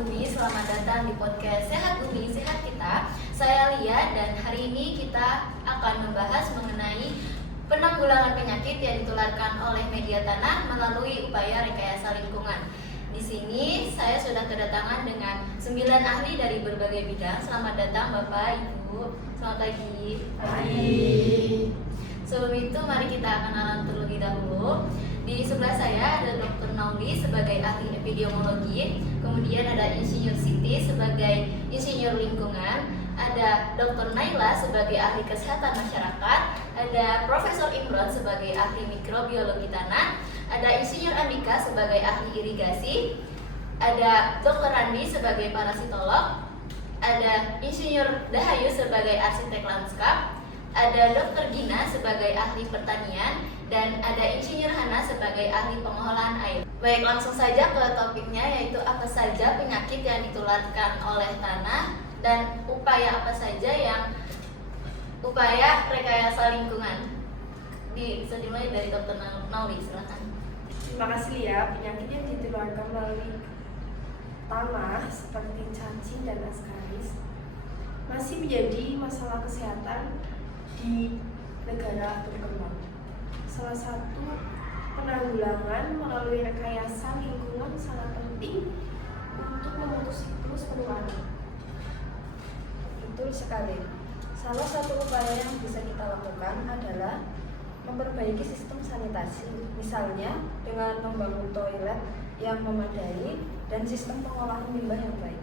Bumi, selamat datang di podcast Sehat Bumi, Sehat Kita. Saya Lia dan hari ini kita akan membahas mengenai penanggulangan penyakit yang ditularkan oleh media tanah melalui upaya rekayasa lingkungan. Di sini saya sudah kedatangan dengan 9 ahli dari berbagai bidang. Selamat datang Bapak, Ibu. Selamat pagi. Pagi. Sebelum itu mari kita kenalan terlebih dahulu. Di sebelah saya ada Dr. Nauli sebagai ahli epidemiologi, kemudian ada Insinyur Siti sebagai insinyur lingkungan, ada Dr. Naila sebagai ahli kesehatan masyarakat, ada Profesor Imron sebagai ahli mikrobiologi tanah, ada Insinyur Andika sebagai ahli irigasi, ada Dr. Randi sebagai parasitolog, ada Insinyur Dahayu sebagai arsitek lanskap, ada Dr. Gina sebagai ahli pertanian, dan ada Insinyur Hana sebagai ahli pengolahan air. Baik, langsung saja ke topiknya, yaitu apa saja penyakit yang ditularkan oleh tanah dan upaya apa saja yang upaya rekayasa lingkungan. Bisa dimulai dari Dr. Nauli, silakan. Terima kasih Lia. Penyakit yang ditularkan melalui tanah seperti cacing dan askaris masih menjadi masalah kesehatan di negara berkembang. Salah satu penanggulangan melalui rekayasa lingkungan sangat penting untuk memutus siklus penularan. Betul sekali. Salah satu upaya yang bisa kita lakukan adalah memperbaiki sistem sanitasi, misalnya dengan membangun toilet yang memadai dan sistem pengolahan limbah yang baik.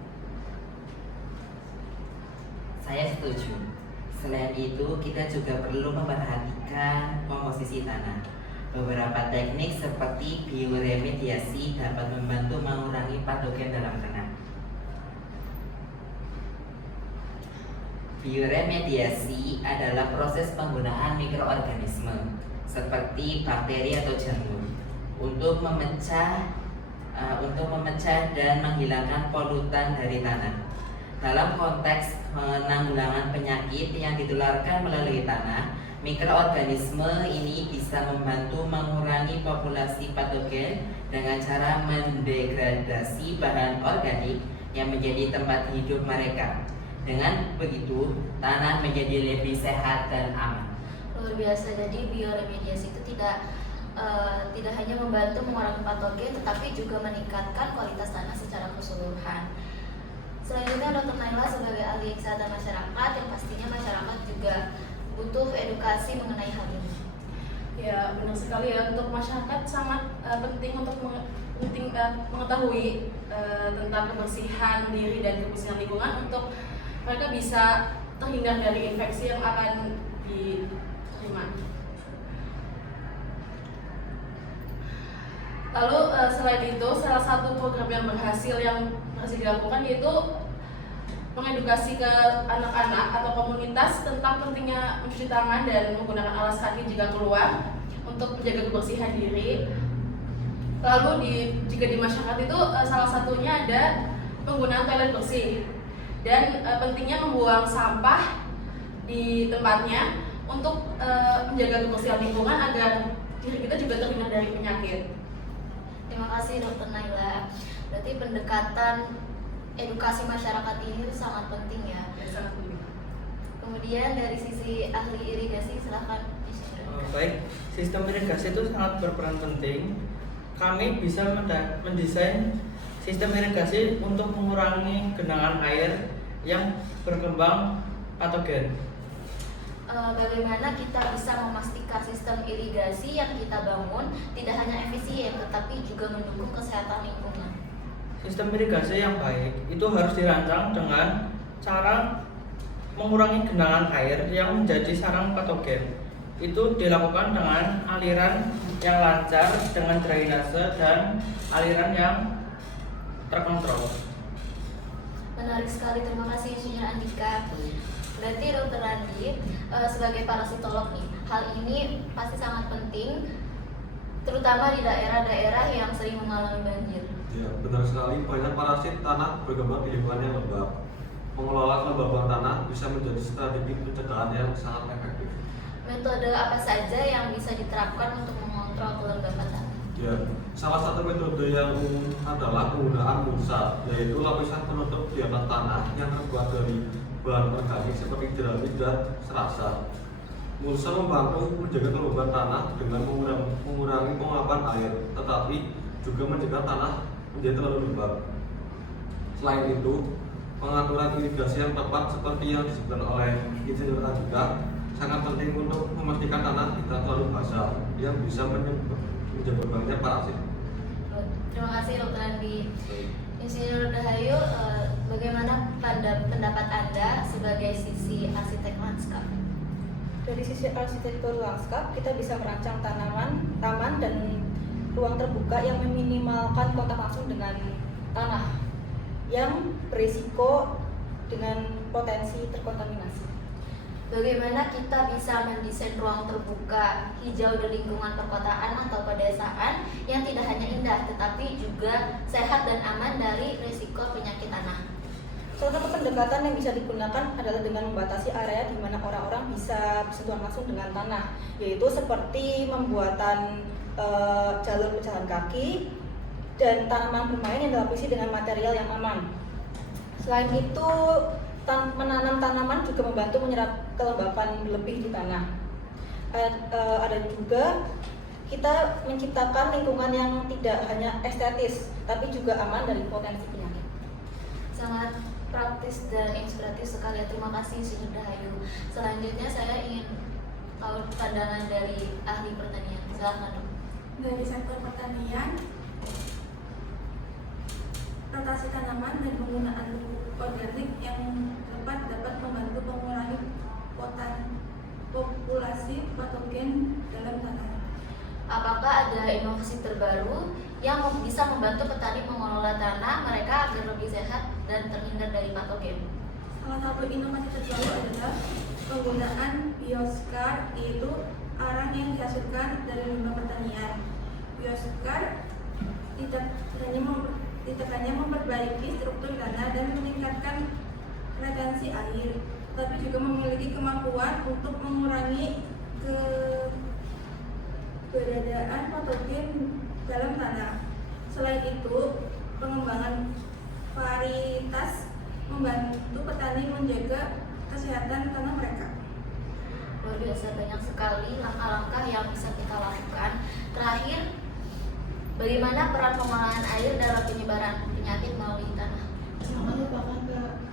Saya setuju. Selain itu, kita juga perlu memperhatikan komposisi tanah. Beberapa teknik seperti bioremediasi dapat membantu mengurangi patogen dalam tanah. Bioremediasi adalah proses penggunaan mikroorganisme seperti bakteri atau jamur untuk memecah dan menghilangkan polutan dari tanah. Dalam konteks penanggulangan penyakit yang ditularkan melalui tanah, mikroorganisme ini bisa membantu mengurangi populasi patogen dengan cara mendegradasi bahan organik yang menjadi tempat hidup mereka. Dengan begitu, tanah menjadi lebih sehat dan aman. Luar biasa. Jadi bioremediasi itu tidak hanya membantu mengurangi patogen, tetapi juga meningkatkan kualitas tanah secara keseluruhan. Selanjutnya Dr. Naila sebagai ahli kesehatan masyarakat, yang pastinya masyarakat juga butuh edukasi mengenai hal ini. Ya, benar sekali ya. Untuk masyarakat sangat penting untuk mengetahui tentang kebersihan diri dan kebersihan lingkungan untuk mereka bisa terhindar dari infeksi yang akan diterima. Lalu selain itu, salah satu program yang berhasil dilakukan yaitu mengedukasi ke anak-anak atau komunitas tentang pentingnya mencuci tangan dan menggunakan alas kaki jika keluar untuk menjaga kebersihan diri. Lalu jika di masyarakat itu salah satunya ada penggunaan toilet bersih dan pentingnya membuang sampah di tempatnya untuk menjaga kebersihan lingkungan agar diri kita juga terhindar dari penyakit. Terima kasih Dr. Naila. Berarti pendekatan edukasi masyarakat ini sangat penting ya. Sangat penting. Kemudian dari sisi ahli irigasi, silahkan. Baik, sistem irigasi itu sangat berperan penting. Kami bisa mendesain sistem irigasi untuk mengurangi genangan air yang berkembang patogen. Bagaimana kita bisa memastikan sistem irigasi yang kita bangun tidak hanya efisien tetapi juga mendukung kesehatan lingkungan? Sistem irigasi yang baik itu harus dirancang dengan cara mengurangi genangan air yang menjadi sarang patogen. Itu dilakukan dengan aliran yang lancar dengan drainase dan aliran yang terkontrol. Menarik sekali, terima kasih Insinyur Andika. Berarti Dr. Randi sebagai parasitolog nih, hal ini pasti sangat penting, terutama di daerah-daerah yang sering mengalami banjir. Ya, benar sekali. Banyak parasit tanah berkembang di lingkungan yang lembab. Mengelola kelembaban tanah bisa menjadi strategi pencegahan yang sangat efektif. Metode apa saja yang bisa diterapkan untuk mengontrol kelembaban tanah? Ya, salah satu satu metode yang umum adalah penggunaan mulsa, yaitu lapisan penutup di atas tanah yang terbuat dari bahan organik seperti jerami dan serasa. Mulsa membantu menjaga kelembaban tanah dengan mengurangi penguapan air, tetapi juga mencegah tanah menjadi terlalu lembab. Selain itu, pengaturan irigasi yang tepat seperti yang disebutkan oleh Insinyur Andika sangat penting untuk memastikan tanah tidak terlalu basah yang bisa menyebabkannya parasit. Terima kasih Dr. Andi. Insinyur Dahayu, bagaimana pendapat Anda sebagai sisi arsitek lanskap? Dari sisi arsitektur lanskap, kita bisa merancang taman dan ruang terbuka yang meminimalkan kontak langsung dengan tanah yang berisiko dengan potensi terkontaminasi. Bagaimana kita bisa mendesain ruang terbuka hijau di lingkungan perkotaan atau pedesaan yang tidak hanya indah tetapi juga sehat dan aman dari risiko penyakit tanah? Salah satu pendekatan yang bisa digunakan adalah dengan membatasi area di mana orang-orang bisa bersentuhan langsung dengan tanah, yaitu seperti pembuatan jalur pejalan kaki dan tanaman bermain yang dilapisi dengan material yang aman. Selain itu, menanam tanaman juga membantu menyerap kelembapan lebih di tanah. Ada juga kita menciptakan lingkungan yang tidak hanya estetis, tapi juga aman dari potensi penyakit. Sangat praktis dan inspiratif sekali. Terima kasih Insinyur Dahayu. Selanjutnya saya ingin tahu pandangan dari ahli pertanian. Silakan Dok. Dari sektor pertanian, rotasi tanaman dan penggunaan pupuk organik yang tepat dapat membantu mengurangi populasi patogen dalam tanah. Apakah ada inovasi terbaru yang bisa membantu petani mengelola tanah mereka agar lebih sehat dan terhindar dari patogen? Salah satu inovasi terbaru adalah penggunaan bioskar, yaitu arang yang dihasilkan dari limbah pertanian. Bioskar tidak hanya memperbaiki struktur tanah dan meningkatkan retensi air, tapi juga memiliki kemampuan untuk mengurangi keberadaan patogen dalam tanah. Selain itu, pengembangan varietas membantu petani menjaga kesehatan tanah mereka. Luar biasa, banyak sekali langkah-langkah yang bisa kita lakukan. Terakhir, bagaimana peran pengolahan air dalam penyebaran penyakit melalui tanah? Jangan lupakan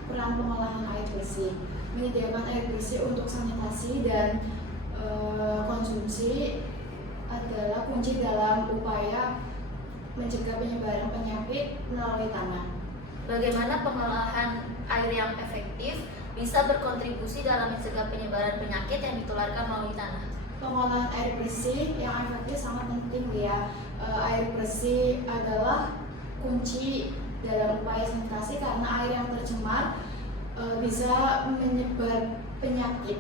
peran pengolahan air bersih. Menyediakan air bersih untuk sanitasi dan konsumsi adalah kunci dalam upaya mencegah penyebaran penyakit melalui tanah. Bagaimana pengolahan air yang efektif bisa berkontribusi dalam mencegah penyebaran penyakit yang ditularkan melalui tanah? Pengolahan air bersih yang efektif sangat penting ya. Air bersih adalah kunci dalam upaya sanitasi karena air yang tercemar bisa menyebar penyakit.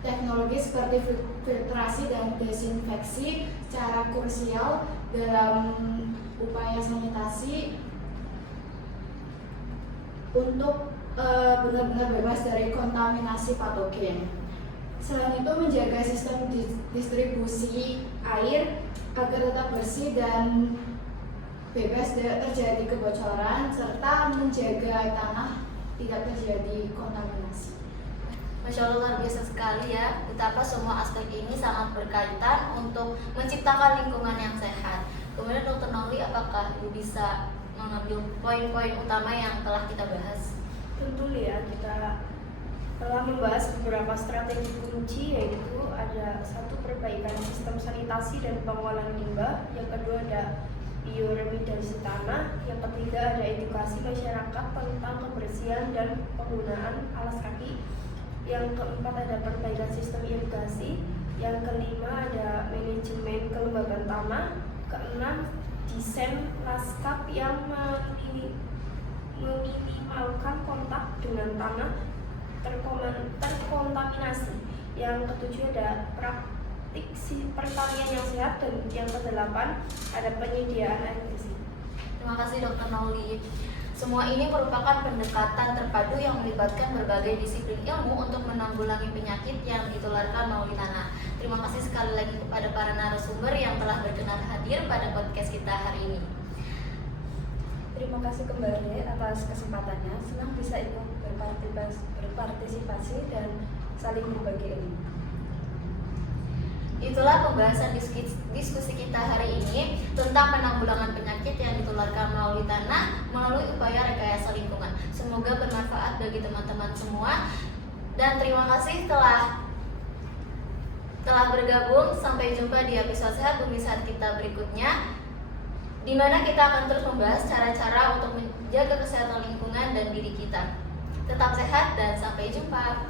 Teknologi seperti filtrasi dan desinfeksi secara krusial dalam upaya sanitasi untuk benar-benar bebas dari kontaminasi patogen. Selain itu, menjaga sistem distribusi air agar tetap bersih dan bebas terjadi kebocoran serta menjaga tanah tidak terjadi kontaminasi. Masya Allah, luar biasa sekali ya, betapa semua aspek ini sangat berkaitan untuk menciptakan lingkungan yang sehat. Kemudian Dr. Nauli, apakah Ibu bisa mengambil poin-poin utama yang telah kita bahas? Tentu ya, kita telah membahas beberapa strategi kunci, yaitu ada satu, perbaikan sistem sanitasi dan pengolahan limbah, yang kedua ada bioremediasi tanah, yang ketiga ada edukasi masyarakat tentang kebersihan dan penggunaan alas kaki, yang keempat ada perbaikan sistem irigasi, yang kelima ada manajemen kelembaban tanah, keenam desain lanskap yang meminimalkan kontak dengan tanah terkontaminasi, yang ketujuh ada praktik pertanian yang sehat, dan yang kedelapan ada penyediaan air bersih. Terima kasih Dr. Nauli. Semua ini merupakan pendekatan terpadu yang melibatkan berbagai disiplin ilmu untuk menanggulangi penyakit yang ditularkan melalui tanah. Terima kasih sekali lagi kepada para narasumber yang telah berkenan hadir pada podcast kita hari ini. Terima kasih kembali atas kesempatannya. Senang bisa ikut berpartisipasi dan saling berbagi ilmu. Itulah pembahasan diskusi kita hari ini tentang penanggulangan penyakit yang ditularkan melalui tanah melalui upaya rekayasa lingkungan. Semoga bermanfaat bagi teman-teman semua dan terima kasih telah bergabung. Sampai jumpa di episode Sehat Bumi Sehat kita berikutnya, di mana kita akan terus membahas cara-cara untuk menjaga kesehatan lingkungan dan diri kita. Tetap sehat dan sampai jumpa.